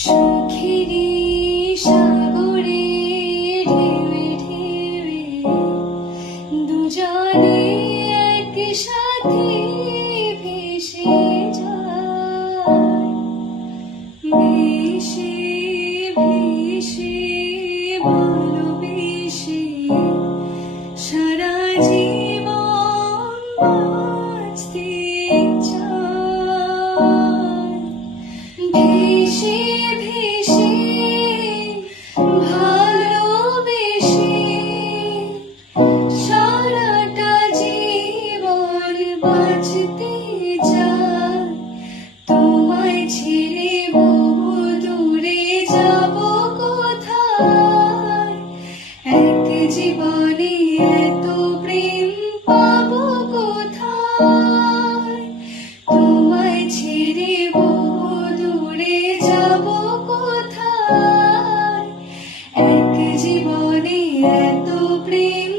সুখেরি সাগরে ঢেউে ঢেউে দুজনে একসাথে ভেসে যায়, ভেসে ভেসে ভালোবেসে সারা জীবন বাঁচতে চায়। ভেসে ভেসে ভালোবেসে সারাটা জীবন বাঁচতে চায়। তোমায় ছেড়ে বহু দূরে যাব কোথায়, এক জীবনে এত প্রেম পাবো কোথায়। তোমায় ছেড়ে বহু দূরে যাব কোথায়, এক জীবনে এত প্রেম